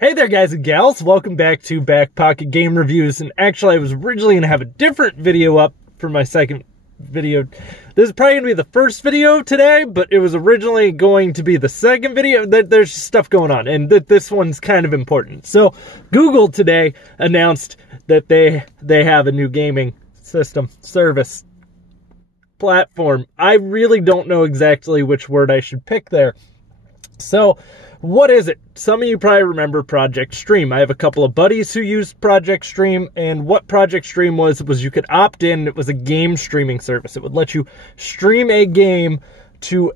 Hey there guys and gals, welcome back to BackPocketGameReviews, and actually I was originally going to have a different video up for my second video. This is probably going to be the first video today, but it was originally going to be the second video. There's just stuff going on, and this one's kind of important. So, Google today announced that they have a new gaming system, service, platform. I really don't know exactly which word I should pick there. So, what is it? Some of you probably remember Project Stream. I have a couple of buddies who used Project Stream, and what Project Stream was you could opt in. It was a game streaming service. It would let you stream a game to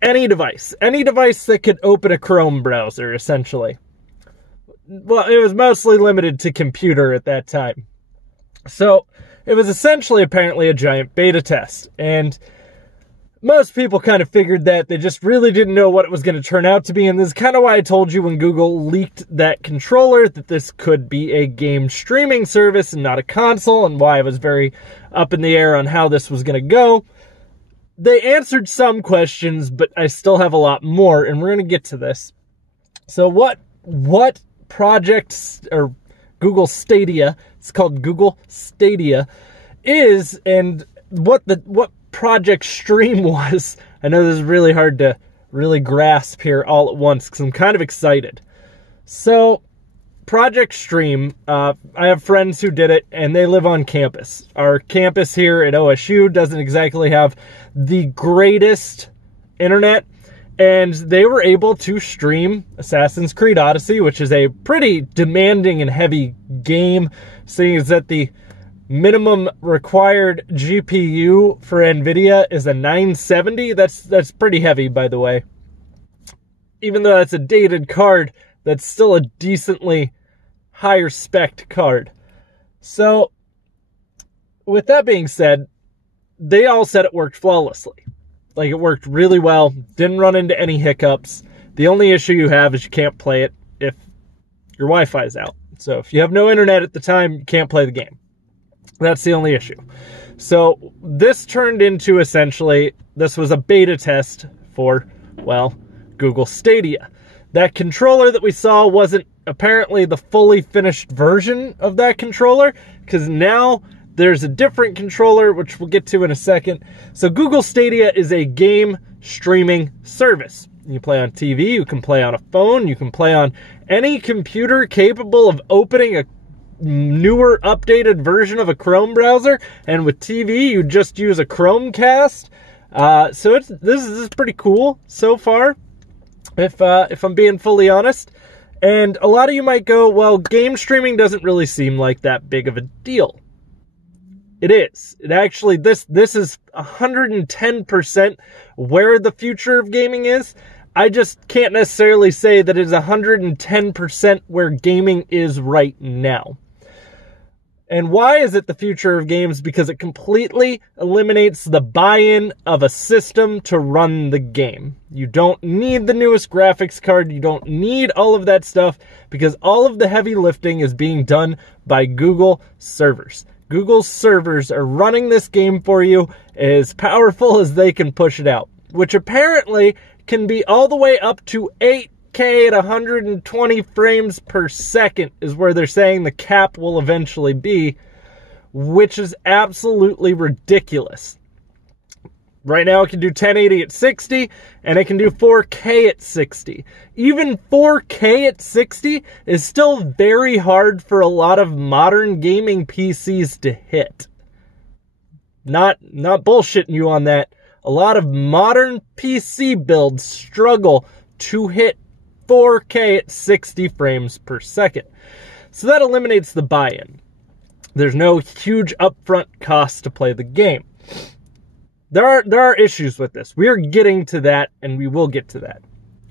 any device that could open a Chrome browser, essentially. Well, it was mostly limited to computer at that time. So, it was essentially apparently a giant beta test, and most people kind of figured that. They just really didn't know what it was going to turn out to be, and this is kind of why I told you when Google leaked that controller that this could be a game streaming service and not a console, and why I was very up in the air on how this was going to go. They answered some questions, but I still have a lot more, and we're going to get to this. So what projects, or Google Stadia, it's called Google Stadia, is, and what Project Stream was. I know this is really hard to really grasp here all at once because I'm kind of excited. So, Project Stream, I have friends who did it, and they live on campus. Our campus here at OSU doesn't exactly have the greatest internet, and they were able to stream Assassin's Creed Odyssey, which is a pretty demanding and heavy game, seeing as that the minimum required GPU for NVIDIA is a 970. That's pretty heavy, by the way. Even though that's a dated card, that's still a decently higher spec card. So, with that being said, they all said it worked flawlessly. Like, it worked really well, didn't run into any hiccups. The only issue you have is you can't play it if your Wi-Fi is out. So, if you have no internet at the time, you can't play the game. That's the only issue. So this turned into, essentially, this was a beta test for, well, Google Stadia. That controller that we saw wasn't apparently the fully finished version of that controller, because now there's a different controller, which we'll get to in a second. So Google Stadia is a game streaming service. You play on TV, you can play on a phone, you can play on any computer capable of opening a newer updated version of a Chrome browser, and with TV you just use a Chromecast. So this is pretty cool so far, if I'm being fully honest. And a lot of you might go, well, game streaming doesn't really seem like that big of a deal. It is. It actually, this is 110% where the future of gaming is. I just can't necessarily say that it's 110% where gaming is right now. And why is it the future of games? Because it completely eliminates the buy-in of a system to run the game. You don't need the newest graphics card. You don't need all of that stuff, because all of the heavy lifting is being done by Google servers. Google servers are running this game for you as powerful as they can push it out, which apparently can be all the way up to 8K at 120 frames per second is where they're saying the cap will eventually be, which is absolutely ridiculous. Right now it can do 1080 at 60, and it can do 4K at 60. Even 4K at 60 is still very hard for a lot of modern gaming PCs to hit. Not bullshitting you on that. A lot of modern PC builds struggle to hit 4K at 60 frames per second. So that eliminates the buy-in. There's no huge upfront cost to play the game. There are issues with this. We are getting to that, and we will get to that.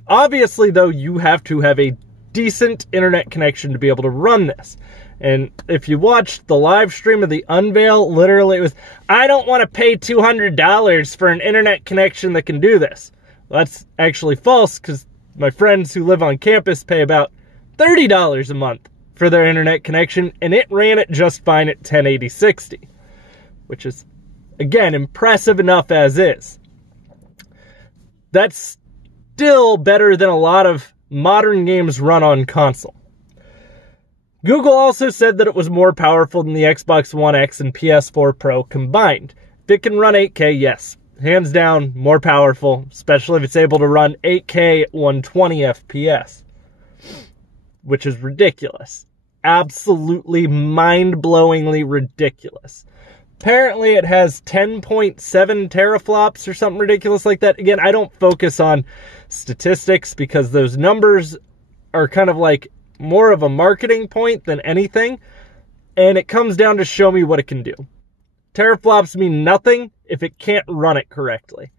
Obviously, though, you have to have a decent internet connection to be able to run this. And if you watched the live stream of the Unveil, literally it was, I don't want to pay $200 for an internet connection that can do this. Well, that's actually false, because my friends who live on campus pay about $30 a month for their internet connection, and it ran it just fine at 1080-60, which is, again, impressive enough as is. That's still better than a lot of modern games run on console. Google also said that it was more powerful than the Xbox One X and PS4 Pro combined. If it can run 8K, yes. Hands down, more powerful, especially if it's able to run 8K at 120 FPS. Which is ridiculous. Absolutely mind-blowingly ridiculous. Apparently it has 10.7 teraflops or something ridiculous like that. Again, I don't focus on statistics because those numbers are kind of like more of a marketing point than anything. And it comes down to show me what it can do. Teraflops mean nothing if it can't run it correctly.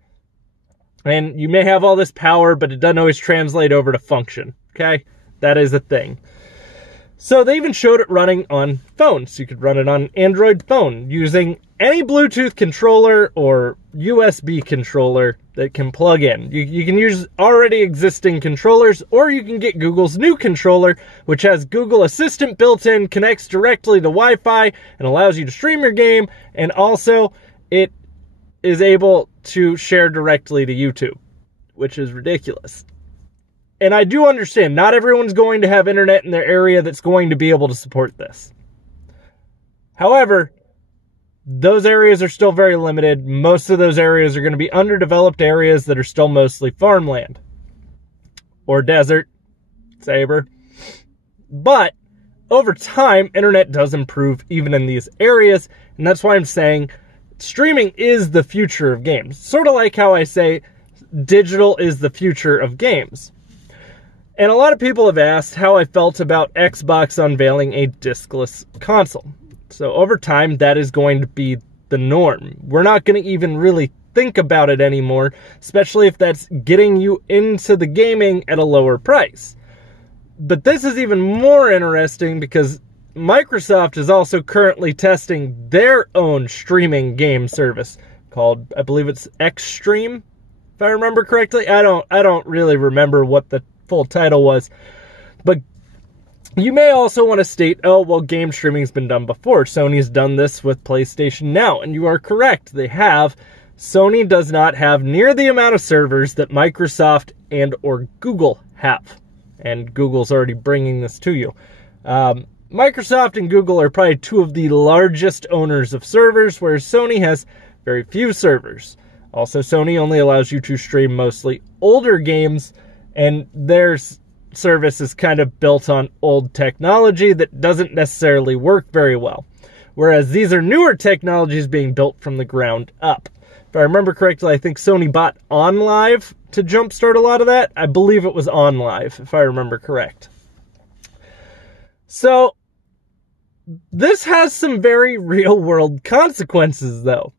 And you may have all this power, but it doesn't always translate over to function. Okay? That is a thing. So they even showed it running on phones. You could run it on Android phone using any Bluetooth controller or USB controller that can plug in. You can use already existing controllers, or you can get Google's new controller, which has Google Assistant built in, connects directly to Wi-Fi, and allows you to stream your game, and also it is able to share directly to YouTube, which is ridiculous. And I do understand, not everyone's going to have internet in their area that's going to be able to support this. However, those areas are still very limited. Most of those areas are going to be underdeveloped areas that are still mostly farmland. Or desert. Sabre. But, over time, internet does improve even in these areas. And that's why I'm saying streaming is the future of games. Sort of like how I say digital is the future of games. And a lot of people have asked how I felt about Xbox unveiling a discless console. So over time, that is going to be the norm. We're not going to even really think about it anymore, especially if that's getting you into the gaming at a lower price. But this is even more interesting because Microsoft is also currently testing their own streaming game service called, I believe it's Xstream, if I remember correctly. I don't really remember what the full title was, but you may also want to state, oh, well, game streaming's been done before. Sony's done this with PlayStation Now, and you are correct. They have. Sony does not have near the amount of servers that Microsoft and or Google have, and Google's already bringing this to you. Microsoft and Google are probably two of the largest owners of servers, whereas Sony has very few servers. Also, Sony only allows you to stream mostly older games, and their service is kind of built on old technology that doesn't necessarily work very well. Whereas these are newer technologies being built from the ground up. If I remember correctly, I think Sony bought OnLive to jumpstart a lot of that. I believe it was OnLive, if I remember correct. So, this has some very real-world consequences, though.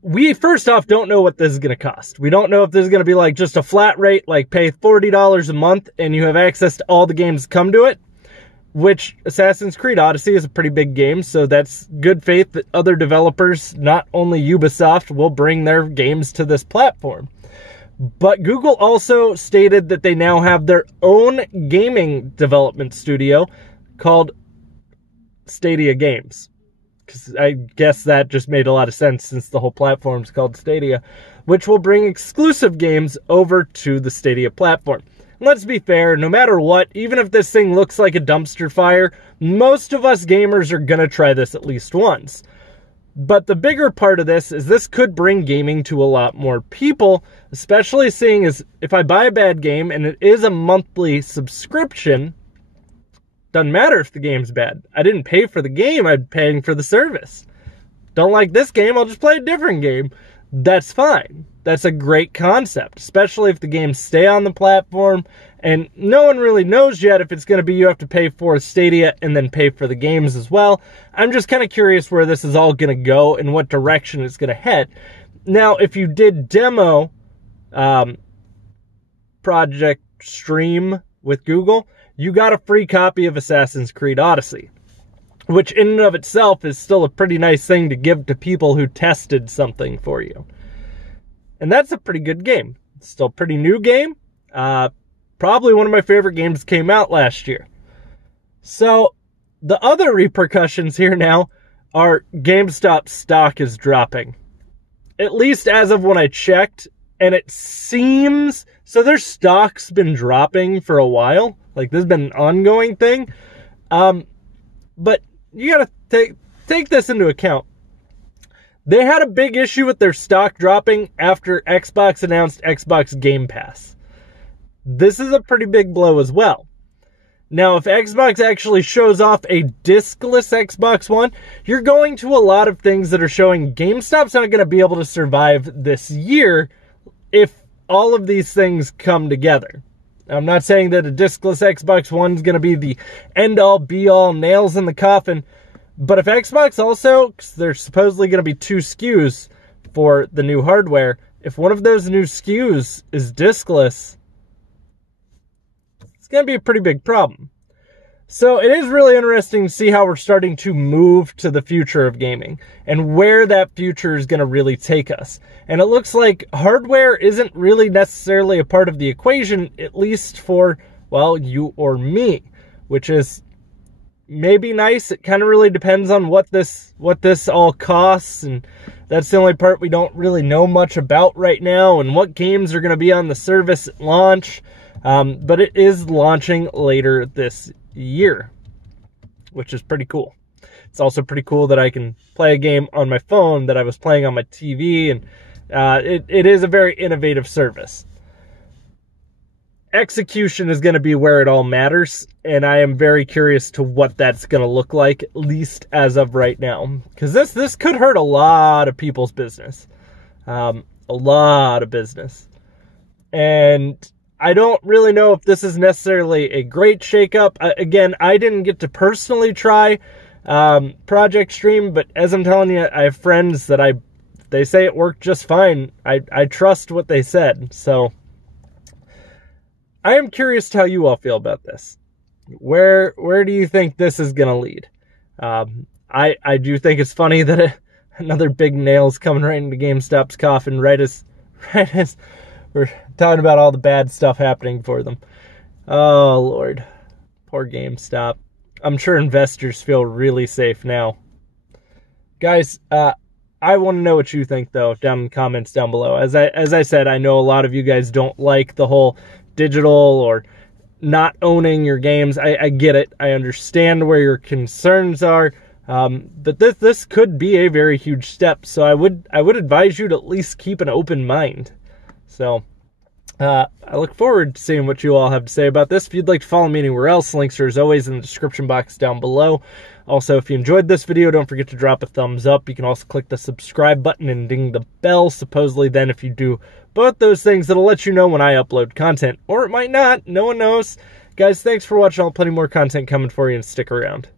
We, first off, don't know what this is going to cost. We don't know if this is going to be like just a flat rate, like pay $40 a month and you have access to all the games that come to it, which Assassin's Creed Odyssey is a pretty big game, so that's good faith that other developers, not only Ubisoft, will bring their games to this platform. But Google also stated that they now have their own gaming development studio called Stadia Games. Because I guess that just made a lot of sense since the whole platform is called Stadia, which will bring exclusive games over to the Stadia platform. And let's be fair, no matter what, even if this thing looks like a dumpster fire, most of us gamers are going to try this at least once. But the bigger part of this is this could bring gaming to a lot more people, especially seeing as if I buy a bad game and it is a monthly subscription, doesn't matter if the game's bad. I didn't pay for the game, I'm paying for the service. Don't like this game, I'll just play a different game. That's fine. That's a great concept, especially if the games stay on the platform, and no one really knows yet if it's going to be you have to pay for Stadia and then pay for the games as well. I'm just kind of curious where this is all going to go and what direction it's going to head. Now, if you did demo Project Stream with Google, you got a free copy of Assassin's Creed Odyssey, which in and of itself is still a pretty nice thing to give to people who tested something for you. And that's a pretty good game. It's still a pretty new game. Probably one of my favorite games came out last year. So, the other repercussions here now are GameStop stock is dropping. At least as of when I checked, And it seems, so their stock's been dropping for a while. Like, this has been an ongoing thing. But you gotta take this into account. They had a big issue with their stock dropping after Xbox announced Xbox Game Pass. This is a pretty big blow as well. Now, if Xbox actually shows off a discless Xbox One, you're going to a lot of things that are showing GameStop's not going to be able to survive this year if all of these things come together. I'm not saying that a discless Xbox One is going to be the end-all, be-all, nails in the coffin, but if Xbox also, because there's supposedly going to be 2 SKUs for the new hardware, if one of those new SKUs is discless, it's going to be a pretty big problem. So it is really interesting to see how we're starting to move to the future of gaming and where that future is going to really take us. And it looks like hardware isn't really necessarily a part of the equation, at least for, well, you or me, which is maybe nice. It kind of really depends on what this all costs, and that's the only part we don't really know much about right now, and what games are going to be on the service at launch. But it is launching later this year, which is pretty cool. It's also pretty cool that I can play a game on my phone that I was playing on my TV, and it is a very innovative service. Execution is going to be where it all matters, and I am very curious to what that's going to look like, at least as of right now, because this could hurt a lot of people's business, a lot of business, and I don't really know if this is necessarily a great shakeup. Again, I didn't get to personally try Project Stream, but as I'm telling you, I have friends that they say it worked just fine. I trust what they said, so I am curious to how you all feel about this. Where do you think this is going to lead? I do think it's funny that another big nail's coming right into GameStop's coffin right as we're talking about all the bad stuff happening for them. Oh, Lord. Poor GameStop. I'm sure investors feel really safe now. Guys, I want to know what you think, though, down in the comments down below. As I said, I know a lot of you guys don't like the whole digital or not owning your games. I get it. I understand where your concerns are. But this could be a very huge step. So I would advise you to at least keep an open mind. So I look forward to seeing what you all have to say about this. If you'd like to follow me anywhere else, links are as always in the description box down below. Also, if you enjoyed this video, don't forget to drop a thumbs up. You can also click the subscribe button and ding the bell. Supposedly then, if you do both those things, it'll let you know when I upload content. Or it might not. No one knows. Guys, thanks for watching. I'll have plenty more content coming for you, and stick around.